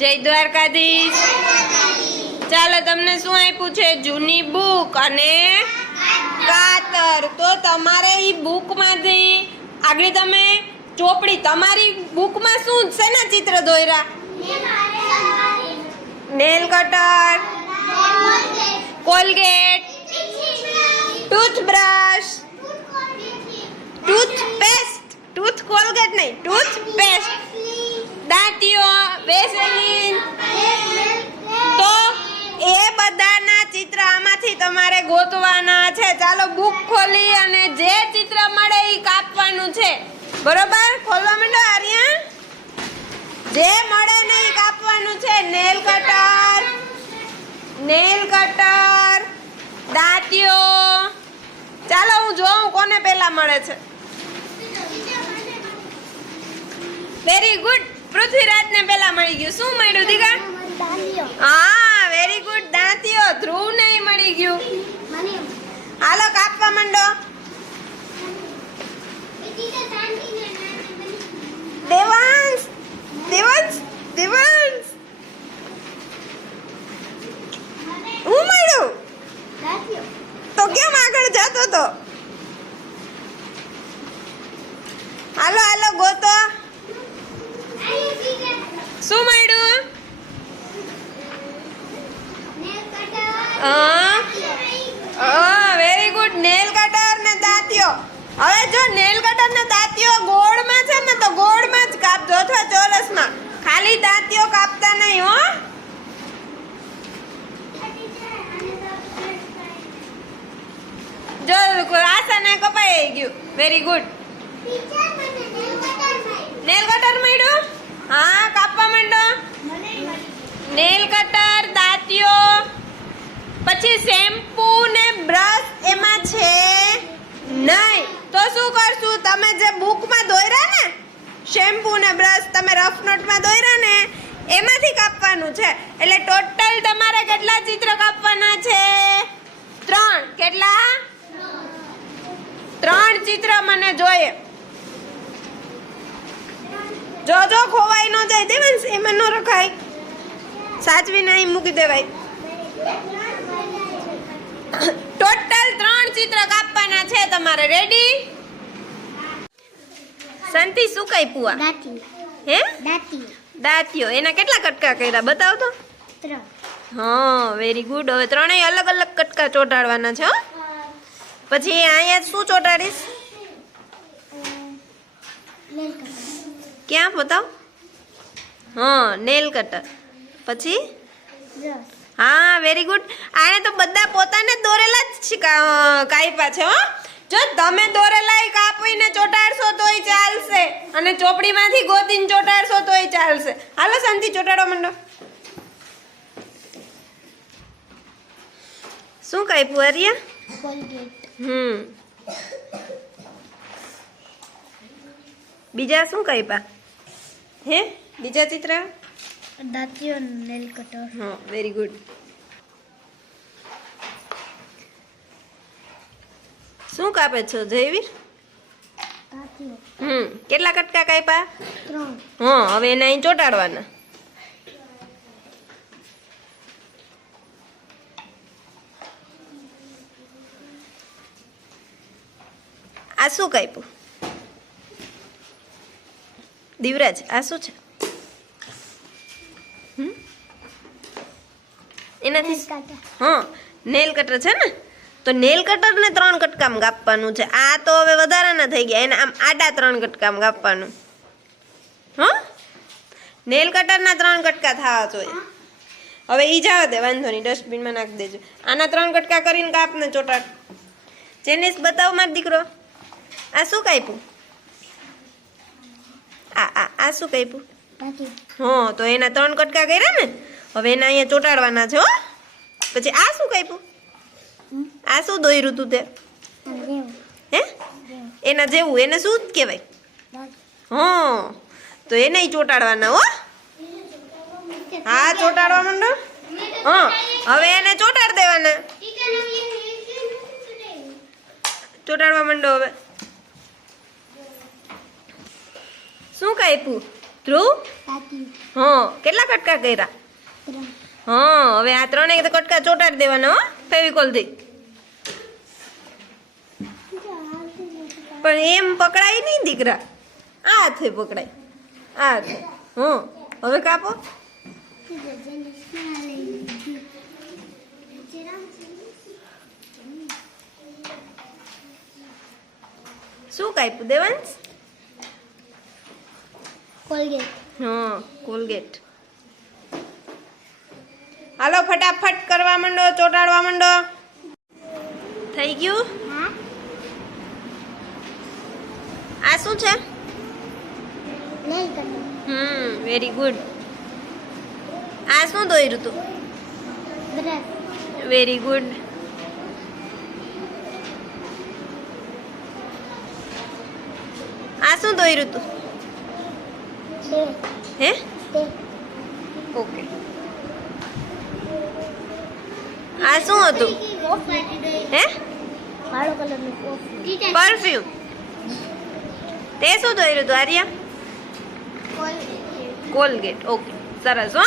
જય દ્વારકાધીશ. ચાલો તમને શું આપ્યું છે? જૂની બુક અને કાતર. તો તમારે ઈ બુકમાંથી આગળ તમે ચોપડી તમારી બુકમાં શું શેના ચિત્ર દોર્યા? Nail cutter, Colgate, toothbrush, toothpaste, tooth Colgate નહીં, ટૂથપેસ્ટ, દાંતીઓ, વેસલીન. તો એ બધાના ચિત્ર આમાંથી તમારે ગોતવાના છે. ચાલો બુક ખોલી અને જે ચિત્ર મળે એ કાપવાનું છે. બરોબર? ખોલવા માંડો આર્યા. જે મળે ને એ કાપવાનું છે. નેલ કટર, નેલ કટર, દાંતીઓ. ચાલો હું જોઉં કોને પહેલા મળે છે. Very good. પૃથ્વીરાજને પહેલા મળી ગયું. શું મળ્યું દીકા? હા, વેરી ગુડ. દાંતીઓ. ધ્રુવને મળી ગયું. હાલો કાપવા માંડો. દેવાંશ, દેવાંશ, દેવાંશ. હું મળ્યું તો કેમ આગળ જતો તો? હાલો હાલો ગોતો. શું મળ્યું? Very good. નેલ કટર ને દાંતીઓ. હવે જો નેલ કટર ને દાંતીઓ ગોળમાં છે ને તો ગોળમાં જ કાપજો અથવા ચોરસમાં. ખાલી દાંતીઓ કાપતા નહીં હો. જો આસાને કપાઈ ગયું. Very good. નેલ કટર મળ્યું? હા, કાપવા માંડો. નેલ કટર, દાંતીઓ, પછી શેમ્પૂ ને બ્રશ એમાં છે નહીં. તો શું કરશું? તમે જે બુકમાં દોર્યા ને શેમ્પૂ ને બ્રશ તમે રફ નોટમાં દોર્યા ને એમાંથી કાપવાનું છે. એટલે ટોટલ તમારે કેટલા ચિત્ર કાપવાના છે? 3. કેટલા? 3 ચિત્ર મને જોઈએ. જો ખોવાઈ ન જાય દેવાંશ, એમાં ન રખાય. સાચવીને અહીં મૂકી દેવાય. ટોટલ 3 ચિત્ર કાપવાના છે તમારે. રેડી? સંતી શું કઈ પુઆ? હે? દાંતીઓ. એના કેટલા કટકા કર્યા બતાવ તો. 3. હા, વેરી ગુડ. હવે 3 અલગ અલગ કટકા ચોટાડવાના છે. પછી અહીંયા શું ચોટાડીશ? ક્યાં બતાવ? હા, નેલ કટર. પછી હા, વેરી ગુડ. આને તો બધા પોતાને દોરેલા જ કાપ્યા છે. હો, જો તમે દોરેલા કાપીને ચોટાડશો તોય ચાલશે અને ચોપડીમાંથી ગોતીને ચોટાડશો તોય ચાલશે. હાલો શાંતિ ચોટાડો માંડો. શું કાપ્યું આર્યા? બીજા શું કાપ્યા? હે બીજા ચિત્ર? દાંતીઓ, નેલ કટર. હા, વેરી ગુડ. શું કાપે છો જયવીર? દાંતીઓ. કેટલા કટકા કાપ્યા? 3. હા, હવે એને અહીં ચોટાડવાના. આ શું કાપ્યું? દિવરાજ, આ શું છે? એનાથી હા, નેલ કટર છે ને. તો નેલ કટર ને 3 કટકામાં કાપવાનું છે. આ તો હવે વધારાના થઈ ગયા. એને આમ આડા 3 કટકામાં કાપવાનું. હા, નેલ કટરના 3 કટકા થવા જોઈએ. હવે ઈ જવા દે, વાંધો નહીં, ડસ્ટબિનમાં નાખી દેજો. આના 3 કટકા કરીને કાપને ચોટાડ. જેનિસ બતાવ માર દીકરો. આ શું કાપ્યું? આ શું કાપ્યું? હા, તો એના 3 કટકા કર્યા ને. હવે એના અહીંયા ચોટાડવાના છે. હો, પછી આ શું કાપ્યું? આ શું દોર્યું તું તે? હે? એના જેવું. એને શું કહેવાય? હા, તો એને ચોટાડવાના. હો, હા, ચોટાડવા માંડો. હા, હવે એને ચોટાડ દેવાના. ચોટાડવા માંડો. હવે શું કાપ્યું? ધ્રુવ દાંતિયું હા કેટલા કટકા કર્યા 3 હા હવે આ ત્રણેય કટકા ચોટાડી દેવાના હો ફેવિકોલથી પણ એમ પકડાય નહીં દીકરા આ હાથે પકડાય આ હાથે હા હવે કાપો શું કાપ્યું દેવાંશ કોલગેટ હા કોલગેટ હાલો ફટાફટ કરવા માંડો ચોટાડવા માંડો થઈ ગયું હા આ શું છે નેલ કટર વેરી ગુડ આ શું દોર્યું તું બ્રશ વેરી ગુડ આ શું દોર્યું તું હે ઓકે આ શું હતું હે કાળો કલરનું કોફી પરફ્યુમ તે શું દોર્યું તું આર્યા કોલગેટ કોલગેટ ઓકે સરસ હો